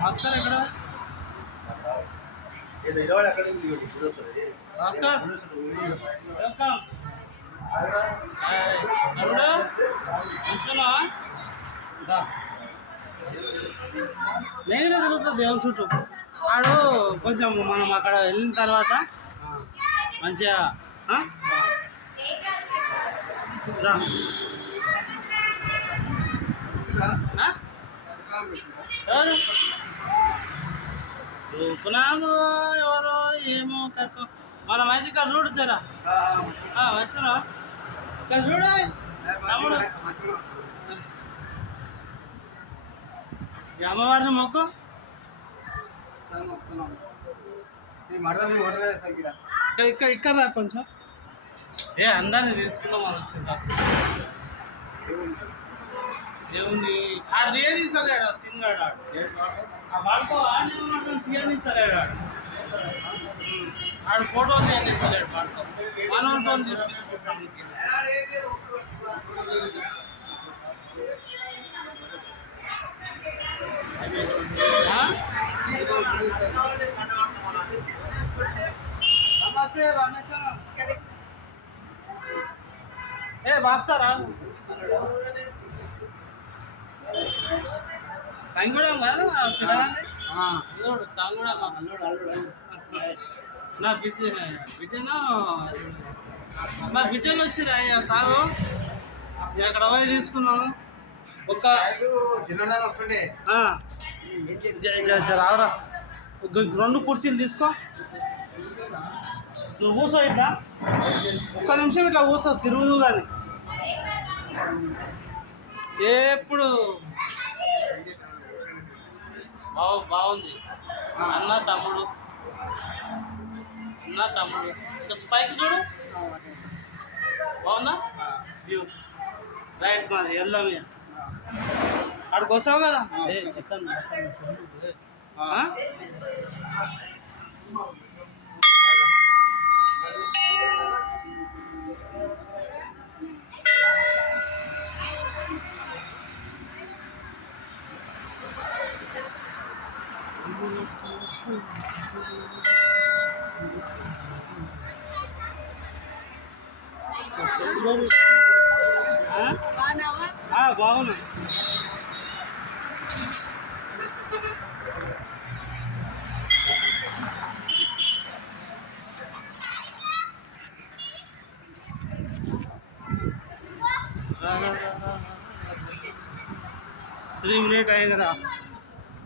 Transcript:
భాస్కర్ ఎక్కడ? భాస్కర్ వెల్కమ్. నేను తిరుగుతా దేవుని చుట్టూ. ఆడు కొంచెం మనం అక్కడ వెళ్ళిన తర్వాత మంచిగా ఎవరు పునాలు ఎవరో ఏమో కథ. మనమైతే ఇక్కడ చూడు చరా వచ్చినా ఇక్కడ చూడ తమ్ముడు. అమ్మవారిని మొక్కు. ఇక్కడ రా కొంచెం. అందరినీ తీసుకున్నాం మనం వచ్చిందా దేవుని ఆడు తీయని సరే సింగాడు ఆడు వాడుకో ఆడిని తీయని సరే ఆడు ఫోటో తీయండి సరే వాడుకో మనం ఫోన్ తీసుకుంటాం. నమస్తే రమేష్. భాస్కర్ సంగూడెం కాదు సంగూడెం నా బిడ్డను మా బిడ్డలు వచ్చిరా సారు అక్కడ పోయి తీసుకున్నాను. ఒక రావరా 2 కుర్చీలు తీసుకో. నువ్వు కూర్చో ఇట్లా 1 నిమిషం ఇట్లా కూర్చో తిరుగుదు కానీ ఎప్పుడు బాగుంది అన్న తమ్ముడు ఇంకా స్పైక్ చూడు బాగుందా వ్యూ. రైట్ మరి వెళ్దాం. అక్కడికి వస్తావు కదా చికెన్ బాగున్నా. త్రీ మినిట్ అయిందిరా.